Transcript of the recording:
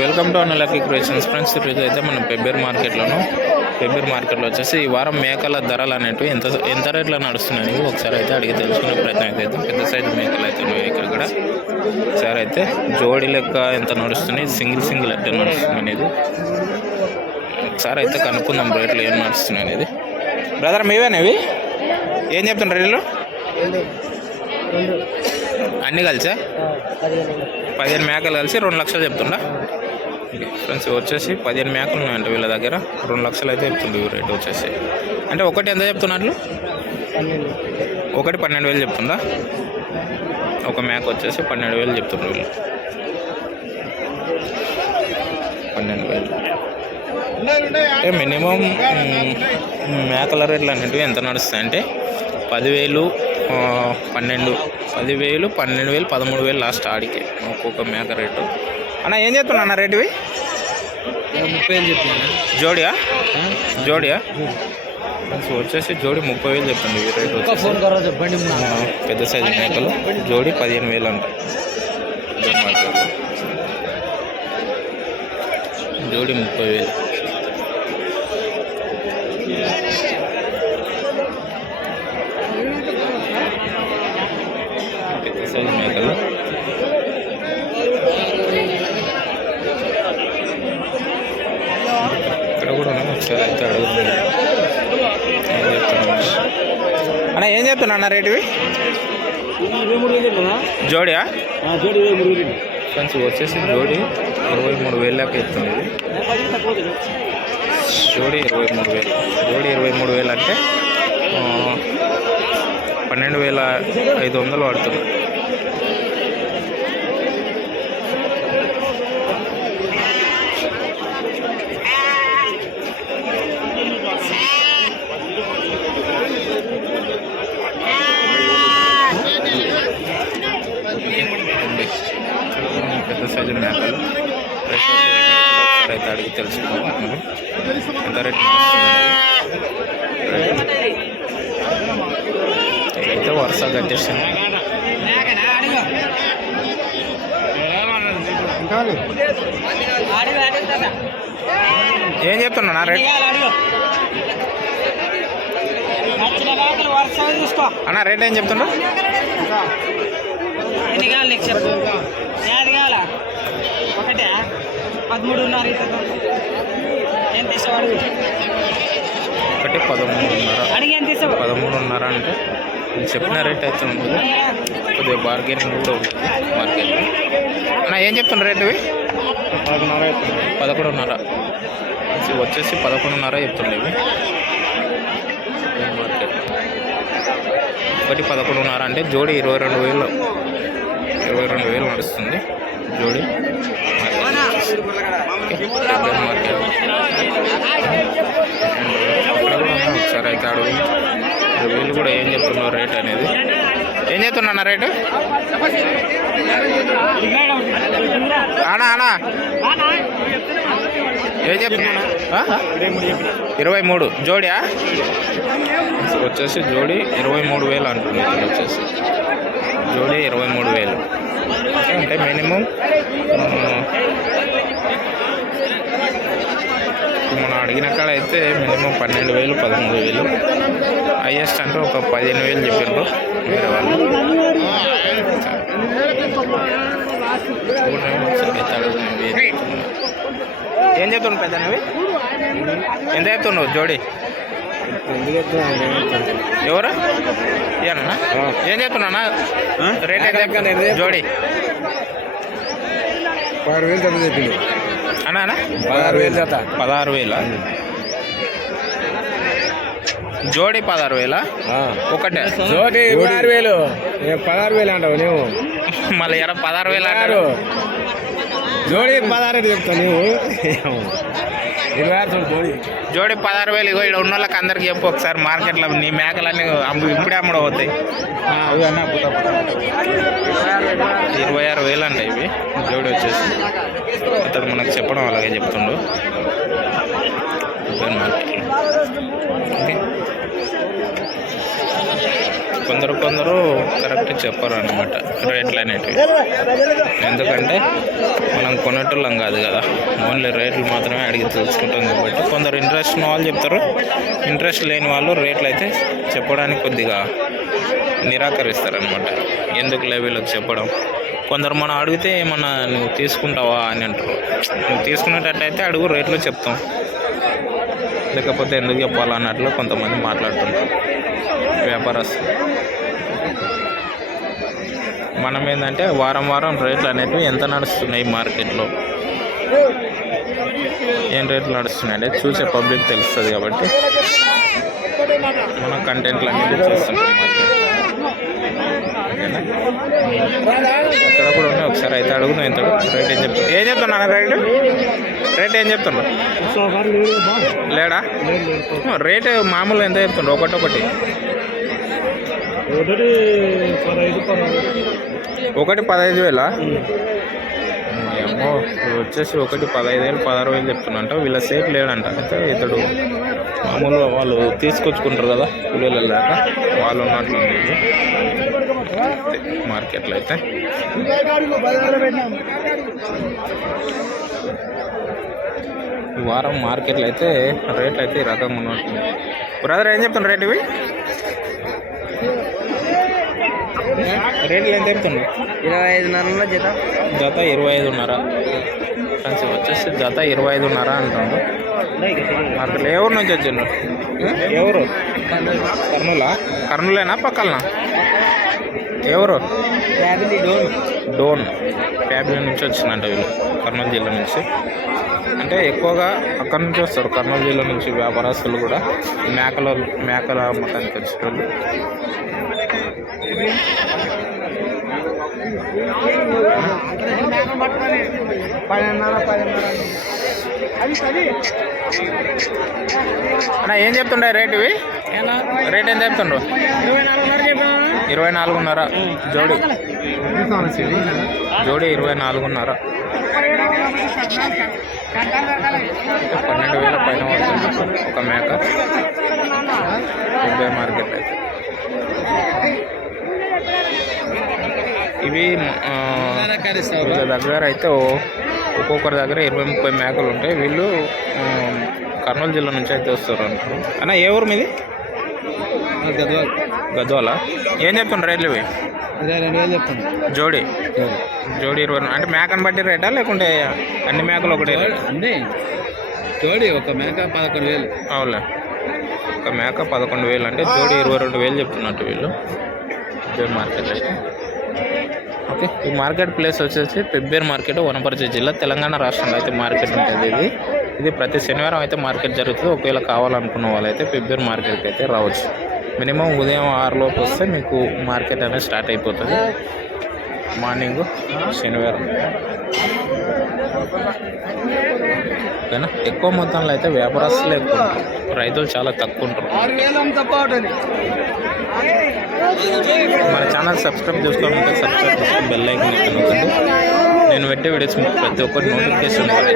Welcome to Anna lucky creations. Friends ఈరోజు అయితే మనం పెబ్బేర్ మార్కెట్లోను పెబ్బేర్ మార్కెట్లో వచ్చేసి ఈ వారం మేకల ధరలు అనేటివి ఎంత ఎంత రేట్లో నడుస్తున్నాయి ఒకసారి అయితే అడిగి తెలుసుకునే ప్రయత్నం అయితే. పెద్ద సైజు మేకలు అయితే ఉన్నాయి ఇక్కడ కూడా. ఒకసారి అయితే జోడి లెక్క ఎంత నడుస్తున్నాయి సింగిల్ సింగిల్ ఎంత నడుస్తుంది అనేది. ఒకసారి అయితే కనుక్కుందాం రేట్లు ఏం నడుస్తున్నాయి అనేది. బ్రదర్ మీవేనేవి ఏం చెప్తున్నారు రేట్లు అన్నీ కలిసా? పదిహేను మేకలు కలిసి రెండు లక్షలు చెప్తుండా? ఫ్రెండ్స్ వచ్చేసి పదిహేను మేకలు ఉన్నాయంట వీళ్ళ దగ్గర. రెండు లక్షలు అయితే చెప్తుంది రేట్ వచ్చేసి. అంటే ఒకటి ఎంత చెప్తున్నట్లు ఒకటి పన్నెండు వేలు చెప్తుందా? ఒక మేక వచ్చేసి పన్నెండు వేలు చెప్తుండ్రు వీళ్ళు. పన్నెండు వేలు. అంటే మినిమం మేకల రేట్లు అనేటివి ఎంత నడుస్తాయి అంటే పదివేలు పన్నెండు. పదివేలు పన్నెండు వేలు పదమూడు వేలు లాస్ట్ ఆడికే. ఒక్కొక్క మేక రేటు. అన్న ఏం చెప్తున్నా అన్న రేటువి? ముప్పై వేలు జోడియా? జోడియా? వచ్చేసి జోడి ముప్పై వేలు చెప్పండి రేట్ ఫోన్ చెప్పండి పెద్ద సైజు మేకలు. జోడి పదిహేను వేలు అంట. జోడి ముప్పై వేలు పెద్ద సైజు మేకలు ఇక్కడ కూడా చెప్తాడు ఏం చెప్తున్నా అన్న ఏం చెప్తున్నా అన్న రేటువి జోడియా? జోడి ఫ్రెండ్స్ వచ్చేసి జోడి. ఇరవై మూడు వేలు లెక్క ఇస్తుంది జోడి ఇరవై మూడు వేలు. జోడి ఇరవై మూడు వేలు అంటే పన్నెండు వేల ఐదు వందలు పడుతుంది పెద్ద సైజు మేకలు ఒకసారి అయితే అడిగి తెలుసుకుందాం మనం. ఎంత రేట్ ఇదైతే వరుస కట్టేసాను ఏం చెప్తున్నా నా రేట్? చూసుకో అన్న రేట్ ఏం చెప్తున్నా ఎన్ని కావాలి నీకు చెప్పు? ఒకటే పదమూడున్నర ఎంత ఇస్తావు అడుగు ఒకటి పదమూడున్నర పదమూడున్నర అంటే నేను చెప్పిన రేట్ అయితే ఉంటుంది కొద్దిగా బార్గెనింగ్ కూడా ఉంటుంది మార్కెట్లో. అన్న ఏం చెప్తున్నా రేట్ ఇవి? పదకొండున్నర ఇది వచ్చేసి పదకొండున్నర చెప్తుండే ఇవి. మార్కెట్ ఒకటి పదకొండున్నర అంటే జోడి ఇరవై రెండు వేలు. ఇరవై రెండు వేలు నడుస్తుంది. జోడి. మార్కెట్ మార్కెట్ ఒకసారి అయితే అడుగు వీళ్ళు కూడా ఏం చెప్తున్నారు రేట్ అనేది ఏం చెప్తున్నా రేటు అనా అనా ఏం చెప్తున్నా ఇరవై మూడు జోడియా వచ్చేసి జోడి ఇరవై మూడు వేలు అంటున్నాను వచ్చేసి జోడి ఇరవై మూడు వేలు అంటే మినిమం మనం అడిగిన కాడ అయితే మినిమం పన్నెండు వేలు పదమూడు వేలు. హైయెస్ట్ అంటే ఒక పదిహేను వేలు చెప్పిండ్రు వేరే వాళ్ళు. ఏం చెప్తున్నావు పెద్దనవి ఎంత చెప్తున్నావు జోడి? ఎవరు? ఏనా ఏం చెప్తున్నా రేట్? జోడి. పదహారు వేలు తప్ప చెప్పింది అన్నా అన్నా? పదహారు వేలు జత. పదహారు వేల? జోడి పదహారు వేల? ఒకటే. ఇరవై ఆరు వేలు. నేను పదహారు వేలు అంటావు నువ్వు మళ్ళీ ఎర పదహారు వేలు పదహారు. అంటారు జోడి పదహారు వేలు చెప్తావు నువ్వు జోడి. జోడి పదహారు వేలు ఇగో ఇక్కడ ఉన్న వాళ్ళకి అందరికి చెప్పు ఒకసారి మార్కెట్లో నీ మేకలన్నీ అమ్ము ఇప్పుడే అమ్ముడు అవుతాయి అవి అన్న పుట్ట ఇరవై ఆరు వేలు అంట ఇవి. జోడి వచ్చేసి. అతడు మనకు చెప్పడం అలాగే చెప్తుండు. ఓకే. కొందరు కొందరు కరెక్ట్ చెప్పరు అనమాట రేట్లు అనేటివి. ఎందుకంటే మనం కొనేటోళ్ళం కాదు కదా. ఓన్లీ రేట్లు మాత్రమే అడిగి తెలుసుకుంటాం కాబట్టి కొందరు ఇంట్రెస్ట్ ఉన్న వాళ్ళు చెప్తారు. ఇంట్రెస్ట్ లేని వాళ్ళు రేట్లు అయితే చెప్పడానికి కొద్దిగా నిరాకరిస్తారనమాట ఎందుకు వీళ్ళకి చెప్పడం? కొందరు మనం అడిగితే ఏమన్నా నువ్వు తీసుకుంటావా అని అంటారు. నువ్వు తీసుకునేటట్టయితే అడుగు రేట్లు చెప్తాం. లేకపోతే ఎందుకు చెప్పాలన్నట్లు కొంతమంది మాట్లాడుతుంటారు వ్యాపారస్తులు. మనం ఏంటంటే వారం వారం రేట్లు అనేవి ఎంత నడుస్తున్నాయి మార్కెట్లో? ఏం రేట్లు నడుస్తున్నాయి అంటే చూసే పబ్లిక్ తెలుస్తుంది కాబట్టి మనం కంటెంట్లు అనేది చూస్తున్నాం ఇక్కడ కూడా ఉన్నాయి. ఒకసారి అయితే అడుగుదాం ఎంత రేట్ ఏం చెప్తాను ఏం చెప్తున్నాను రేట్? రేట్ ఏం చెప్తున్నారు లేడా? రేట్ మామూలు ఎంత చెప్తుండ్రు? ఒకటి ఒకటి. ఒకటి పదహైదు వేలా? ఏమో వచ్చేసి ఒకటి పదహైదు వేలు పదహారు వేలు చెప్తున్నంట వీళ్ళ సేఫ్ లేడంట. అయితే ఇతడు మామూలుగా వాళ్ళు తీసుకొచ్చుకుంటారు కదా కూలీల దాకా. వాళ్ళు ఉన్నట్లు మార్కెట్లో అయితే. ఈ వారం మార్కెట్లో అయితే రేట్లు అయితే ఈ రకంగా ఉన్నట్టుంది బ్రదర్ ఏం చెప్తున్నారు రేట్ ఇవి? రేట్లు ఎంత చెప్తున్నారు ఇరవై ఐదున్నరలో జత. జత ఇరవై ఐదున్నర ఫ్రెండ్స్ వచ్చేసి జత ఇరవై ఐదున్నర అంటాను మార్కెట్లో ఏ ఊరు నుంచి వచ్చిండ్రు? ఏ ఊరు? కర్నూలా? కర్నూలేనా పక్కలనా? ఏ ఊరు? డోన్. ఫ్యామిలీ నుంచి వచ్చిందంట వీళ్ళు కర్నూలు జిల్లా నుంచి. అంటే ఎక్కువగా అక్కడి నుంచి వస్తారు. కర్నూలు జిల్లా నుంచి వ్యాపారస్తులు కూడా. మేకల మేకల అమ్మకానికి వచ్చేటోళ్ళు. అన్న ఏం చెప్తుండే రేట్ ఇవి? రేట్ ఏం చెప్తుండ్రు? ఇరవై నాలుగున్నర. జోడి. జోడి ఇరవై నాలుగున్నర. పన్నెండు వేల పైన ఒక మేక డెబ్బై మార్కెట్ అయితే. ఇవి వీళ్ళ దగ్గర అయితే ఒక్కొక్కరి దగ్గర ఇరవై ముప్పై మేకలు ఉంటాయి. వీళ్ళు కర్నూలు జిల్లా నుంచి అయితే వస్తారు అనుకో అన్న ఏ ఊరు మీది? గద్వాల. ఏం చెప్తుండ్రు రేట్లు ఇరవై రెండు వేలు చెప్తాను. జోడి. జోడి. ఇరవై రెండు. అంటే మేకను బట్టి రేటా లేకుంటే అన్ని మేకలు ఒకటే? అండి జోడి ఒక మేక పదకొండు వేలు. అవులే ఒక మేక పదకొండు వేలు. అంటే జోడి ఇరవై రెండు వేలు చెప్తున్నట్టు వీళ్ళు. పెబ్బేరు మార్కెట్ అయితే. ఓకే. ఈ మార్కెట్ ప్లేస్ వచ్చేసి పెబ్బేరు మార్కెట్ వనపర్తి జిల్లా తెలంగాణ రాష్ట్రంలో అయితే మార్కెట్ ఉంటుంది ఇది. ఇది ప్రతి శనివారం అయితే మార్కెట్ జరుగుతుంది. ఒకవేళ కావాలనుకున్న వాళ్ళైతే పెబ్బేరు మార్కెట్కి అయితే రావచ్చు. మినిమం ఉదయం ఆరు లోపు వస్తే మీకు మార్కెట్ అనేది స్టార్ట్ అయిపోతుంది. మార్నింగ్ శనివారం. ఓకేనా? ఎక్కువ మొత్తంలో అయితే వ్యాపారస్తులు ఎక్కువ రైతులు చాలా తక్కువ ఉంటారు. మన ఛానల్ సబ్స్క్రైబ్ చేసుకోవాలంటే సబ్స్క్రైబ్ చేసుకుని బెల్ ఐకన్ నొక్కండి. నేను పెట్టే వీడియోస్ మీకు ప్రతి ఒక్కటి నోటిఫికేషన్ ఓకే